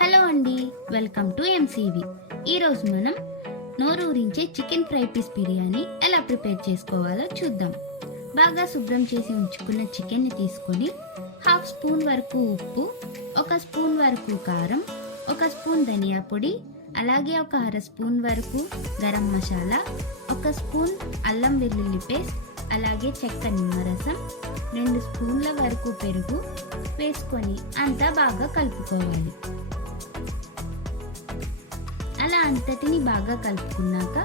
Hello అండి, welcome to MCV. ఈరోజు మనం నోరూరించే చికెన్ ఫ్రై పీస్ బిర్యానీ ఎలా ప్రిపేర్ చేసుకోవాలో చూద్దాం. బాగా శుభ్రం చేసి ఉంచుకున్న చికెన్ని తీసుకొని హాఫ్ స్పూన్ వరకు ఉప్పు, ఒక స్పూన్ వరకు కారం, ఒక స్పూన్ ధనియా పొడి, అలాగే ఒక అర స్పూన్ వరకు గరం మసాలా, ఒక స్పూన్ అల్లం వెల్లుల్లి పేస్ట్, అలాగే చెక్క నిమ్మరసం, 2 స్పూన్ల వరకు పెరుగు వేసుకొని అంతా బాగా కలుపుకోవాలి. అలా అంతటిని బాగా కలుపుకున్నాక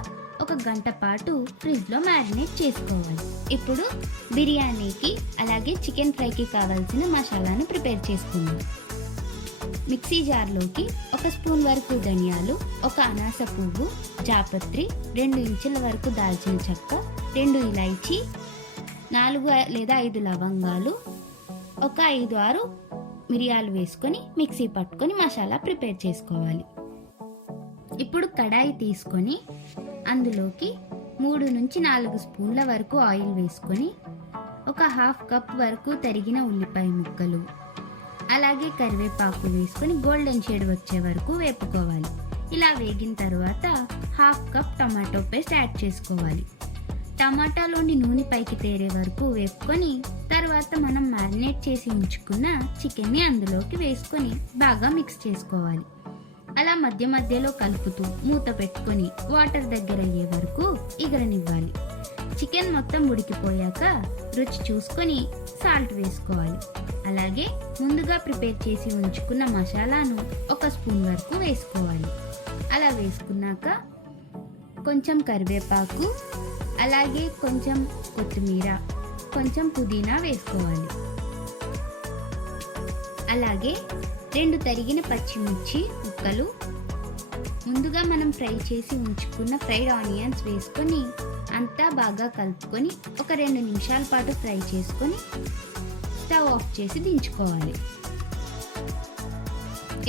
ఒక గంట పాటు ఫ్రిడ్జ్లో మ్యారినేట్ చేసుకోవాలి. ఇప్పుడు బిర్యానీకి అలాగే చికెన్ ఫ్రైకి కావాల్సిన మసాలాను ప్రిపేర్ చేసుకుందాం. మిక్సీ జార్లోకి 1 స్పూన్ వరకు ధనియాలు, 1 అనాస పువ్వు, జాపత్రి, 2 ఇంచుల వరకు దాల్చిన చెక్క, 2 ఇలాచీ, 4 లేదా 5 లవంగాలు, ఒక 5-6 మిరియాలు వేసుకొని మిక్సీ పట్టుకొని మసాలా ప్రిపేర్ చేసుకోవాలి. ఇప్పుడు కడాయి తీసుకొని అందులోకి 3 నుంచి 4 స్పూన్ల వరకు ఆయిల్ వేసుకొని ఒక హాఫ్ కప్ వరకు తరిగిన ఉల్లిపాయ ముక్కలు, అలాగే కరివేపాకు వేసుకొని గోల్డెన్ షేడ్ వచ్చే వరకు వేపుకోవాలి. ఇలా వేగిన తర్వాత half cup tomato paste add చేసుకోవాలి. టమాటాలోని నూనె పైకి తేరే వరకు వేపుకొని తర్వాత మనం మ్యారినేట్ చేసి ఉంచుకున్న చికెన్ని అందులోకి వేసుకొని బాగా మిక్స్ చేసుకోవాలి. అలా మధ్య మధ్యలో కలుపుతూ మూత పెట్టుకొని వాటర్ దగ్గర అయ్యే వరకు ఎగరనివ్వాలి. చికెన్ మొత్తం ఉడికిపోయాక రుచి చూసుకొని సాల్ట్ వేసుకోవాలి. అలాగే ముందుగా ప్రిపేర్ చేసి ఉంచుకున్న మసాలాను 1 స్పూన్ వరకు వేసుకోవాలి. అలా వేసుకున్నాక కొంచెం కరివేపాకు, అలాగే కొంచెం కొత్తిమీర, కొంచెం పుదీనా వేసుకోవాలి. అలాగే 2 తరిగిన పచ్చిమిర్చి ముక్కలు, ముందుగా మనం ఫ్రై చేసి ఉంచుకున్న ఫ్రైడ్ ఆనియన్స్ వేసుకొని అంతా బాగా కలుపుకొని ఒక 2 నిమిషాల పాటు ఫ్రై చేసుకొని స్టవ్ ఆఫ్ చేసి దించుకోవాలి.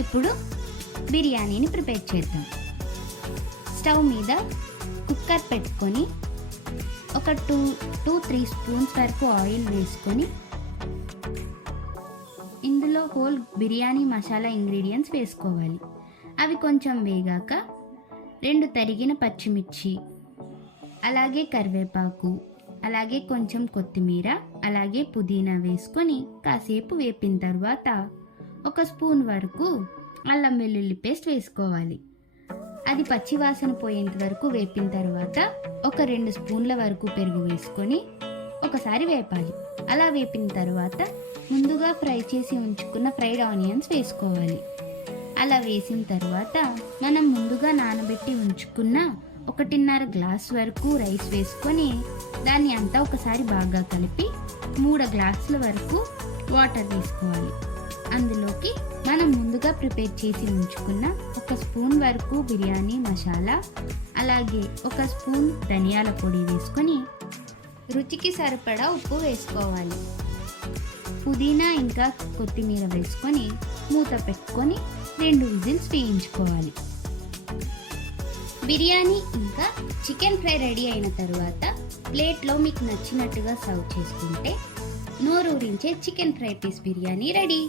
ఇప్పుడు బిర్యానీని ప్రిపేర్ చేద్దాం. స్టవ్ మీద కుక్కర్ పెట్టుకొని ఒక 2-3 స్పూన్స్ వరకు ఆయిల్ వేసుకొని ఇందులో హోల్ బిర్యానీ మసాలా ఇంగ్రీడియంట్స్ వేసుకోవాలి. అవి కొంచెం వేగాక 2 తరిగిన పచ్చిమిర్చి, అలాగే కరివేపాకు, అలాగే కొంచెం కొత్తిమీర, అలాగే పుదీనా వేసుకొని కాసేపు వేపిన తర్వాత 1 స్పూన్ వరకు అల్లం వెల్లుల్లి పేస్ట్ వేసుకోవాలి. అది పచ్చివాసన పోయేంత వరకు వేపిన తర్వాత ఒక 2 స్పూన్ల వరకు పెరుగు వేసుకొని ఒకసారి వేపాలి. అలా వేపిన తర్వాత ముందుగా ఫ్రై చేసి ఉంచుకున్న ఫ్రైడ్ ఆనియన్స్ వేసుకోవాలి. అలా వేసిన తర్వాత మనం ముందుగా నానబెట్టి ఉంచుకున్న 1.5 గ్లాస్ వరకు రైస్ వేసుకొని దాన్ని అంతా ఒకసారి బాగా కలిపి 3 గ్లాసుల వరకు వాటర్ వేసుకోవాలి. అందులోకి మనం ముందుగా ప్రిపేర్ చేసి ఉంచుకున్న 1 స్పూన్ వరకు బిర్యానీ మసాలా, అలాగే 1 స్పూన్ ధనియాల పొడి వేసుకొని రుచికి సరిపడా ఉప్పు వేసుకోవాలి. పుదీనా ఇంకా కొత్తిమీర వేసుకొని మూత పెట్టుకొని 2 విజిల్స్ వేయించుకోవాలి. బిర్యానీ ఇంకా చికెన్ ఫ్రై రెడీ అయిన తర్వాత ప్లేట్లో మీకు నచ్చినట్టుగా సర్వ్ చేసుకుంటే నోరూరించే chicken fry piece biryani ready.